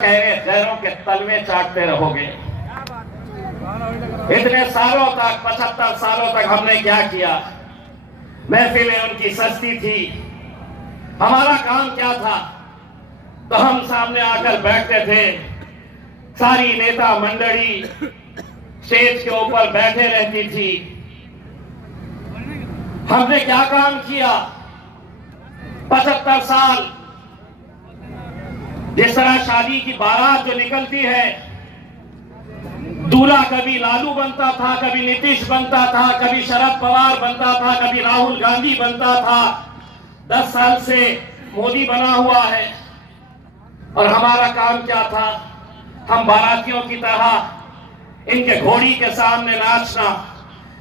गैरों के तलवे चाटते रहोगे। इतने सालों तक 75 सालों तक हमने क्या किया? महफिलें उनकी सस्ती थी। हमारा काम क्या था? तो हम सामने आकर बैठते थे। सारी नेता मंडली स्टेज के ऊपर बैठे रहती थी। हमने क्या काम किया? 75 साल जिस तरह शादी की बारात जो निकलती है, दूल्हा कभी लालू बनता था, कभी नीतीश बनता था, कभी शरद पवार बनता था, कभी राहुल गांधी बनता था। 10 साल से मोदी बना हुआ है। और हमारा काम क्या था? हम बारातियों की तरह इनके घोड़ी के सामने नाचना।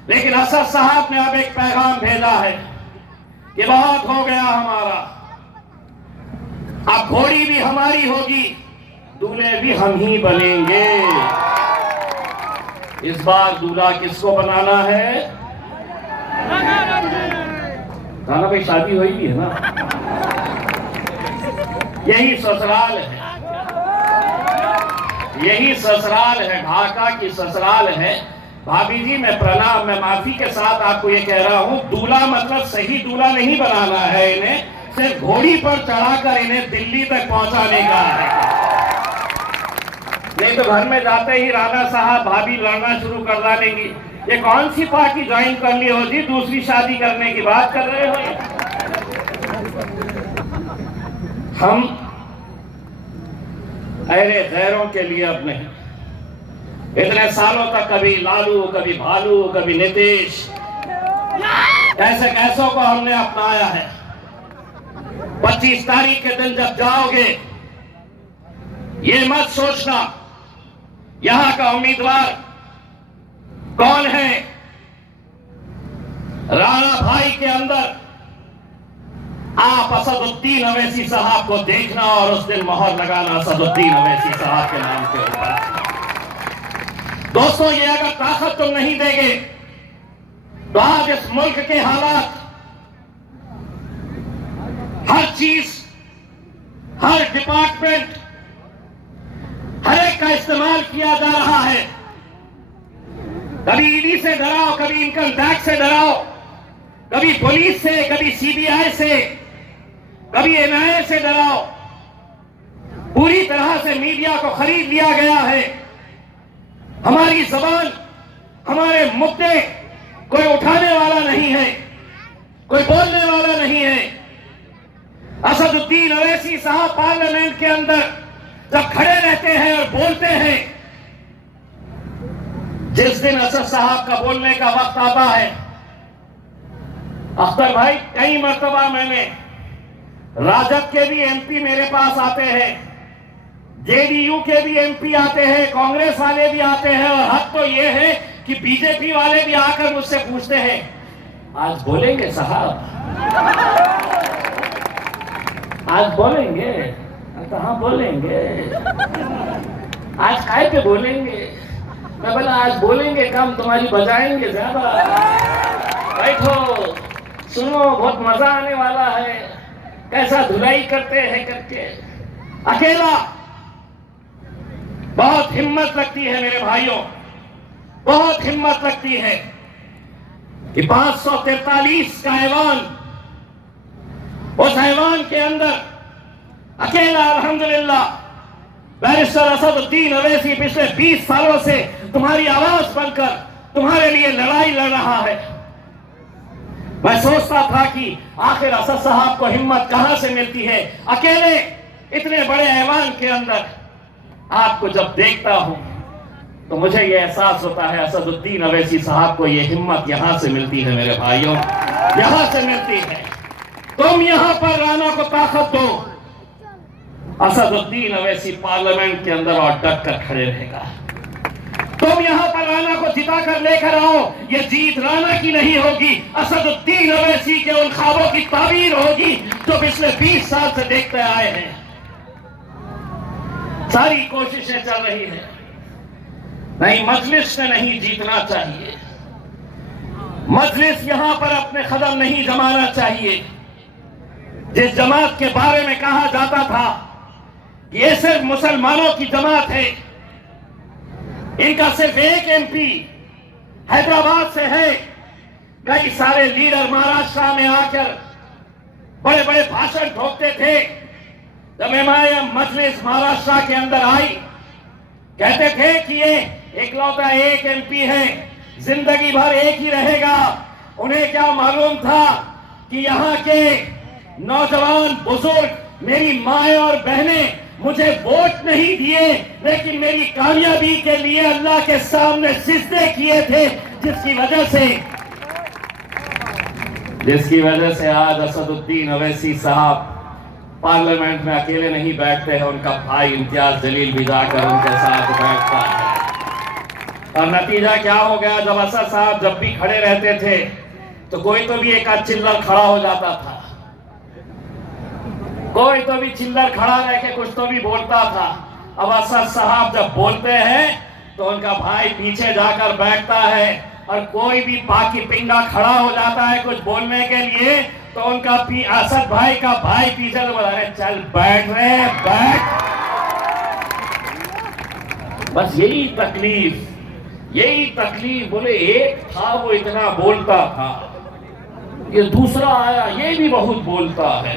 लेकिन असद साहब ने अब एक पैगाम भेजा है कि बहुत हो गया हमारा, अब घोड़ी भी हमारी होगी, दूल्हे भी हम ही बनेंगे। इस बार दूल्हा किसको बनाना है? राणा भाई शादी हुई है ना? यही ससुराल है, यही ससुराल है, ढाका की ससुराल है। भाभी जी मैं माफी के साथ आपको ये कह रहा हूं, दूल्हा मतलब सही दूल्हा नहीं बनाना है, इन्हें सिर्फ घोड़ी पर चढ़ाकर इन्हें दिल्ली तक पहुंचाने का है। नहीं तो घर में जाते ही राणा साहब भाभी लड़ना शुरू कर डालेंगी। ये कौन सी पार्टी ज्वाइन कर ली हो जी? दूसरी शादी करने की बात कर रहे हो? हम अरे गैरों के लिए अब नहीं। इतने सालों तक कभी लालू, कभी भालू, कभी नीतीश, ऐसे कैसों को हमने अपनाया है। 25 तारीख के दिन जब जाओगे, ये मत सोचना यहां का उम्मीदवार कौन है। राणा भाई के अंदर आप असदुद्दीन अवैसी साहब को देखना और उस दिन मोहर लगाना असदुद्दीन अवैसी साहब के नाम के ऊपर। दोस्तों, ये अगर ताकत तुम नहीं देंगे तो आज इस मुल्क के हालात, हर चीज, हर डिपार्टमेंट, हर एक का इस्तेमाल किया जा रहा है। कभी ईडी से डराओ, कभी इनकम टैक्स से डराओ, कभी पुलिस से, कभी सीबीआई से, कभी एनआईए से डराओ। पूरी तरह से मीडिया को खरीद लिया गया है। हमारी जबान, हमारे मुद्दे कोई उठाने वाला नहीं है, कोई बोलने वाला नहीं है। असदुद्दीन अवैसी साहब पार्लियामेंट के अंदर जब खड़े रहते हैं और बोलते हैं, जिस दिन असद साहब का बोलने का वक्त आता है, अख्तर भाई कई मर्तबा मैंने, राजद के भी एमपी मेरे पास आते हैं, जेडीयू के भी एमपी आते हैं, कांग्रेस वाले भी आते हैं, और हद तो ये है कि बीजेपी वाले भी आकर मुझसे पूछते हैं, आज बोलेंगे साहब, आज बोलेंगे? तो हाँ बोलेंगे। आज काय पे बोलेंगे? मैं बोला आज बोलेंगे कम, तुम्हारी बजाएंगे ज्यादा। बैठो सुनो, बहुत मजा आने वाला है। कैसा धुलाई करते हैं करके। अकेला बहुत हिम्मत लगती है मेरे भाइयों, बहुत हिम्मत लगती है कि 543 का ऐवान, उस ऐवान के अंदर अकेला अल्हम्दुलिल्लाह बैरिस्टर असदुद्दीन अवैसी पिछले 20 सालों से तुम्हारी आवाज बनकर तुम्हारे लिए लड़ाई लड़ रहा है। मैं सोचता था कि आखिर असद साहब को हिम्मत कहां से मिलती है। अकेले इतने बड़े ऐवान के अंदर आपको जब देखता हूं तो मुझे यह एहसास होता है असदुद्दीन अवैसी साहब को यह हिम्मत यहां से मिलती है मेरे भाइयों, यहां से मिलती है। तुम यहां पर राणा को ताकत दो, असदुद्दीन अवैसी पार्लियामेंट के अंदर और डट कर खड़े रहेगा। तुम यहां पर राणा को जिता कर लेकर आओ, ये जीत राणा की नहीं होगी, असदुद्दीन अवैसी के उन ख्वाबों की ताबीर होगी जो पिछले 20 साल से देखते आए हैं। सारी कोशिशें चल रही है, नहीं मजलिस ने नहीं जीतना चाहिए, मजलिस यहां पर अपने कदम नहीं जमाना चाहिए। जिस जमात के बारे में कहा जाता था कि ये सिर्फ मुसलमानों की जमात है, इनका सिर्फ एक एमपी हैदराबाद से है। कई सारे लीडर महाराष्ट्र में आकर बड़े बड़े भाषण ठोकते थे। जब एमआईएम मजलिस महाराष्ट्र के अंदर आई, कहते थे कि ये इकलौता एक एमपी है, जिंदगी भर एक ही रहेगा। उन्हें क्या मालूम था कि यहाँ के नौजवान बुजुर्ग, मेरी माएं और बहनें मुझे वोट नहीं दिए, लेकिन मेरी कामयाबी के लिए अल्लाह के सामने सिजदे किए थे, जिसकी वजह से आज असदुद्दीन अवैसी साहब पार्लियामेंट में अकेले नहीं बैठते हैं, उनका भाई इम्तियाज जलील भी जाकर उनके साथ बैठता है। और नतीजा क्या हो गया, जब असद साहब जब भी खड़े रहते थे तो कोई तो भी एक आध चिल्लर खड़ा हो जाता था, कोई तो भी चिल्लर खड़ा रह के कुछ तो भी बोलता था। अब असद साहब जब बोलते हैं तो उनका भाई पीछे जाकर बैठता है, और कोई भी बाकी पिंगा खड़ा हो जाता है कुछ बोलने के लिए तो उनका असद भाई का भाई पीछे से बोला, अरे चल बैठ रहे बैठ। बस यही तकलीफ। बोले एक था वो इतना बोलता था, ये दूसरा आया ये भी बहुत बोलता है।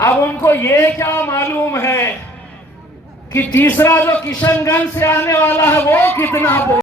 अब उनको ये क्या मालूम है कि तीसरा जो किशनगंज से आने वाला है वो कितना